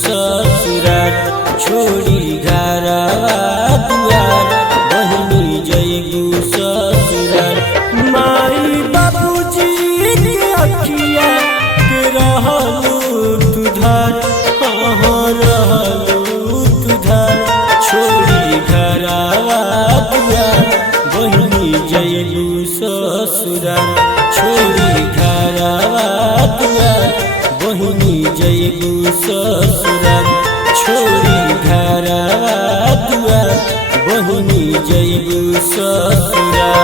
ससुराल छोड़ी घरवा दुआर बहिनी जइबू ससुराल। माई बाबूजी के अखिया के रहलू तुधार रहलू तुधार छोड़ी घरवा दुआर बहिनी जइबू ससुराल छोड़ी घरवा दुआर बहिनी जइबू ससुराल छोड़ी घरवा दुआर बहिनी जइबू ससुराल।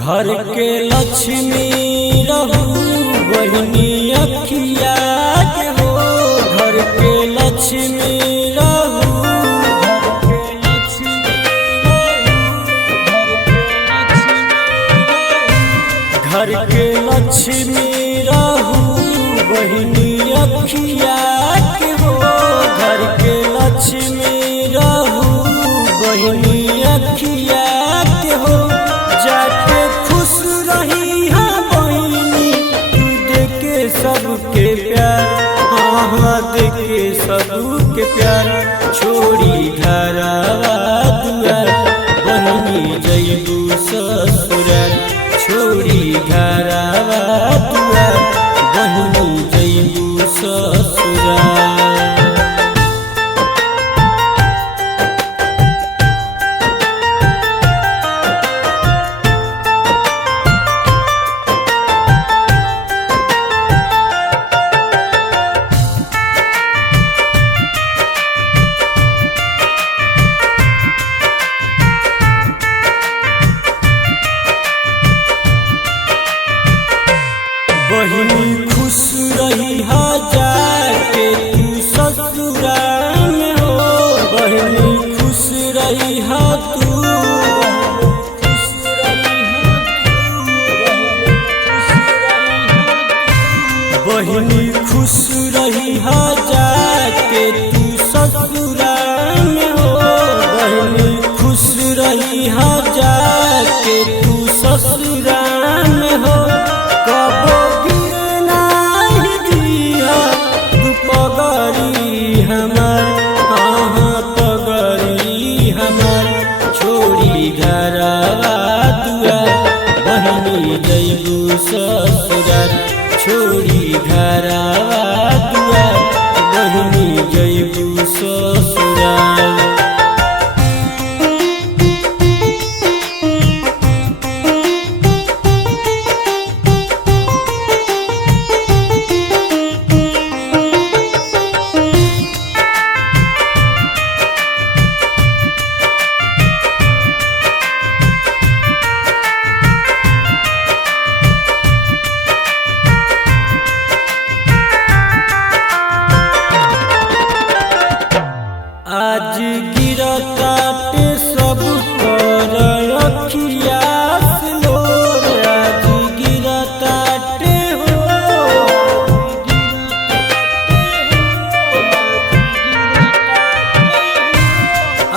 घर के लक्ष्मी रहू बहिनी अखिया के हो घर के लक्ष्मी रहू घर के लक्ष्मी रहू बहिनी अखिया के हो घर के लक्ष्मी रहू बहिनी अखिया के हो। जाके खुश रही हाँ बहिनी तू देके सबके प्यार हाँ देके सबके प्यार छोड़ी घरवा दुआर बहिनी जइबू ससुराल छोड़ी घरवा दुआर बहिनी जइबू ससुराल। बहिनी खुश रही हा जाके तू ससुराल में हो बहिनी खुश रही हा तू बहिनी खुश रही हा जाके तू ससुराल में हो बहिनी खुश रही हा जाके तू ससुराल में हो। कबो पगड़ी हमार हाँ पगड़ी हमार छोड़ी घरवा दुआर बहिनी जइबू ससुराल छोड़ी घरवा दुआर बहिनी जइबू ससुराल। आज गिरताटे सब कर अखिया से लोर आज गिरताटे हो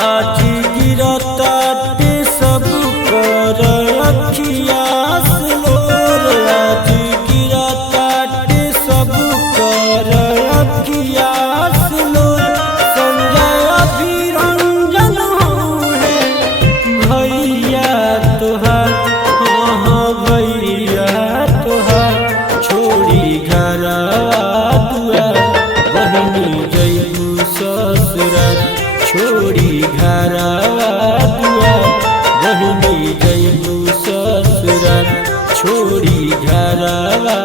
आज गिरताटे सब कर अखिया से लोर आज गिरताटे सब कर अखिया से लोर। भैया तोहार हाँ भैया तोहार छोड़ी घरवा दुआर बहिनी जइबू ससुराल छोड़ी घरवा दुआर बहिनी जइबू ससुराल छोड़ी घरवा